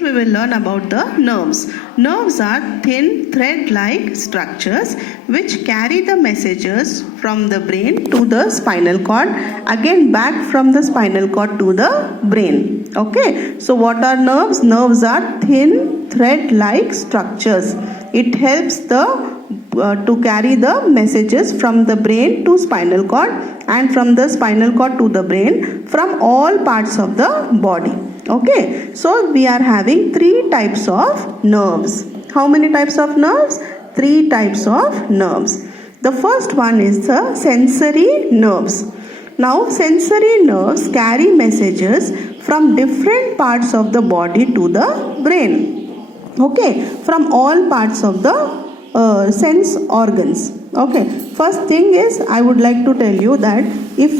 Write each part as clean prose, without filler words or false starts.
Next we will learn about the nerves. Nerves are thin thread-like structures which carry the messages from the brain to the spinal cord, again back from the spinal cord to the brain. Okay, so what are nerves? Nerves are thin thread-like structures. It helps to carry the messages from the brain to spinal cord and from the spinal cord to the brain from all parts of the body. Okay, so we are having three types of nerves. How many types of nerves? Three types of nerves. The first one is the sensory nerves. Now, sensory nerves carry messages from different parts of the body to the brain. Okay, from all parts of the sense organs. Okay, first thing is I would like to tell you that if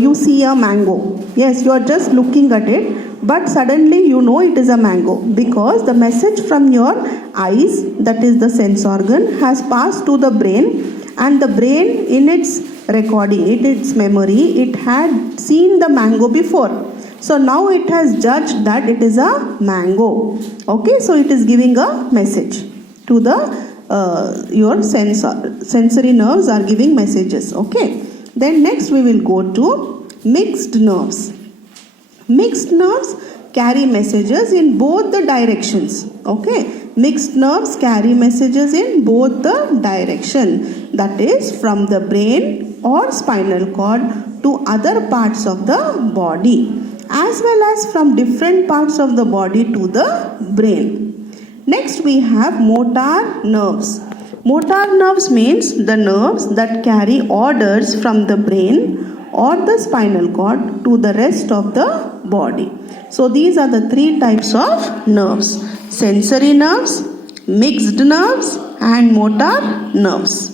you see a mango, yes, you are just looking at it, but suddenly you know it is a mango because the message from your eyes, that is the sense organ, has passed to the brain, and the brain in its recording, in its memory, it had seen the mango before. So now it has judged that it is a mango. Okay, so it is giving a message to the your sensory nerves are giving messages. Okay, then next we will go to mixed nerves. Mixed nerves carry messages in both the directions. Okay, mixed nerves carry messages in both the direction, that is from the brain or spinal cord to other parts of the body, as well as from different parts of the body to the brain. Next we have motor nerves. Motor nerves means the nerves that carry orders from the brain or the spinal cord to the rest of the body. So these are the three types of nerves: sensory nerves, mixed nerves, and motor nerves.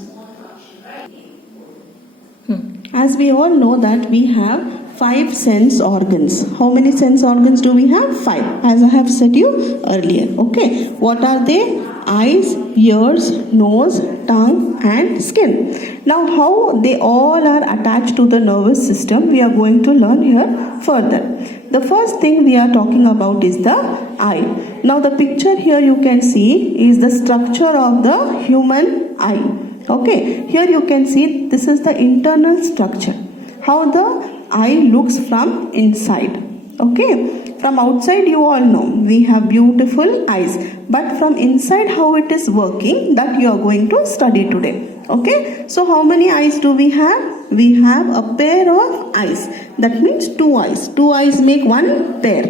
As we all know that we have 5 sense organs. How many sense organs do we have? 5, as I have said you earlier. Okay, what are they? Eyes, ears, nose, tongue, and skin. Now how they all are attached to the nervous system, we are going to learn here further. The first thing we are talking about is the eye. Now the picture here you can see is the structure of the human eye. Okay, here you can see this is the internal structure, how the eye looks from inside. Okay, from outside you all know we have beautiful eyes, but from inside how it is working, that you are going to study today. Okay, so how many eyes do we have? We have a pair of eyes. That means 2 eyes. 2 eyes make one pair.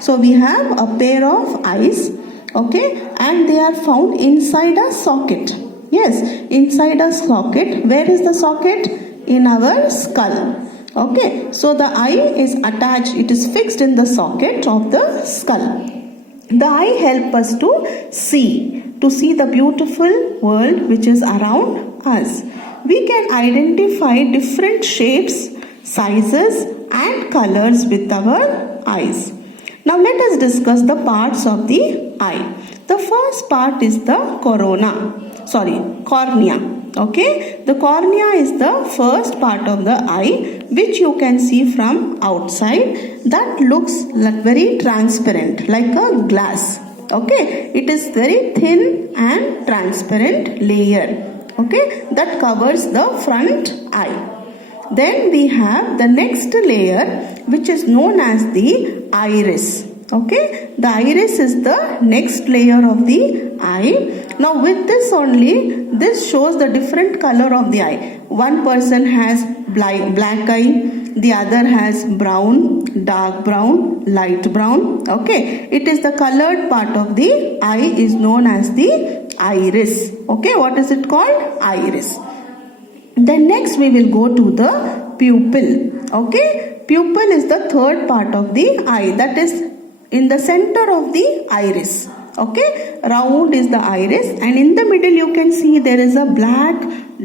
So we have a pair of eyes. Okay, and they are found inside a socket. Yes, inside a socket. Where is the socket? In our skull. Okay, so the eye is attached, it is fixed in the socket of the skull. The eye helps us to see the beautiful world which is around us. We can identify different shapes, sizes, and colors with our eyes. Now let us discuss the parts of the eye. The first part is the cornea. Okay, the cornea is the first part of the eye which you can see from outside, that looks like very transparent, like a glass. Okay, it is very thin and transparent layer. Okay, that covers the front eye. Then we have the next layer which is known as the iris. Okay, the iris is the next layer of the eye. Now with this only, this shows the different color of the eye. One person has black eye, the other has brown, dark brown, light brown. Okay, it is the colored part of the eye is known as the iris. Okay, what is it called? Iris. Then next we will go to the pupil. Okay, pupil is the third part of the eye, that is in the center of the iris. Okay, round is the iris, and in the middle you can see there is a black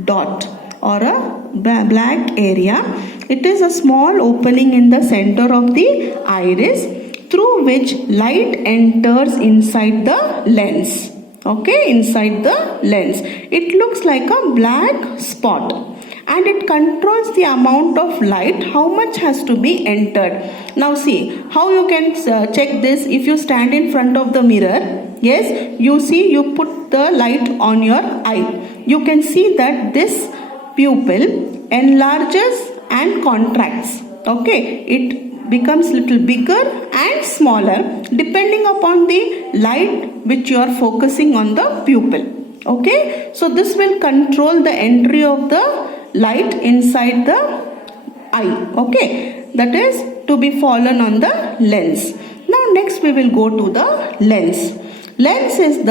dot or a black area. It is a small opening in the center of the iris through which light enters inside the lens. Okay, inside the lens. It looks like a black spot. and it controls the amount of light, how much has to be entered. Now see how you can check this. If you stand in front of the mirror, yes, you see, you put the light on your eye. You can see that this pupil enlarges and contracts. Okay, it becomes little bigger and smaller depending upon the light which you are focusing on the pupil. Okay, so this will control the entry of the light inside the eye. Okay, that is to be fallen on the lens. Now next we will go to the lens. Lens is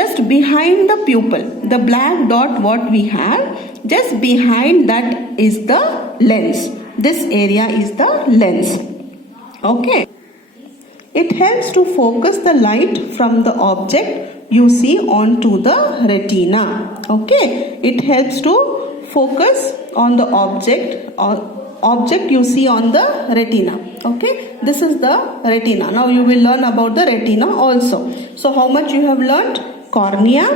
just behind the pupil. The black dot what we have, just behind that is the lens. This area is the lens. Okay. It helps to focus the light from the object you see onto the retina. Okay. It helps to focus on the object you see on the retina. Okay, this is the retina. Now you will learn about the retina also. So how much you have learnt? Cornea,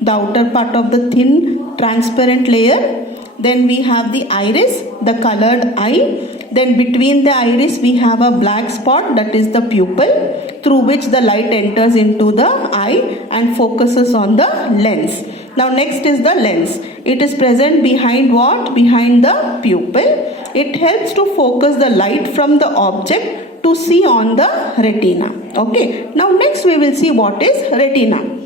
the outer part of the thin transparent layer. Then we have the iris, the colored eye. Then between the iris we have a black spot, that is the pupil, through which the light enters into the eye and focuses on the lens. Now next is the lens. It is present behind what? Behind the pupil. It helps to focus the light from the object to see on the retina. Okay. Now next we will see what is retina.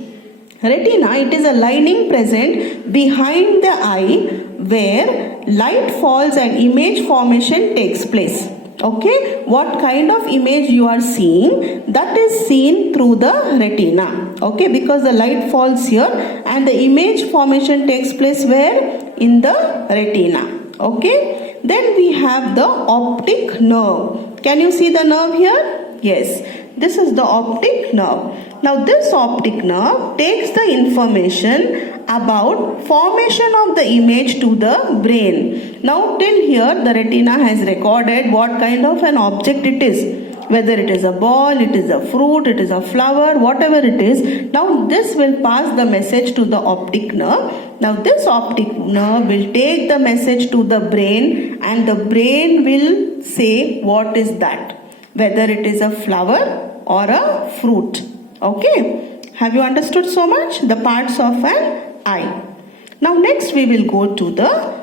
Retina, it is a lining present behind the eye where light falls and image formation takes place. Okay, what kind of image you are seeing, that is seen through the retina. Okay, because the light falls here and the image formation takes place where? In the retina. Okay, then we have the optic nerve. Can you see the nerve here? Yes, this is the optic nerve. Now this optic nerve takes the information about formation of the image to the brain. Now till here the retina has recorded what kind of an object it is. Whether it is a ball, it is a fruit, it is a flower, whatever it is. Now this will pass the message to the optic nerve. Now this optic nerve will take the message to the brain and the brain will say what is that. Whether it is a flower or a fruit. Okay. Have you understood so much? The parts of an eye. Now next we will go to the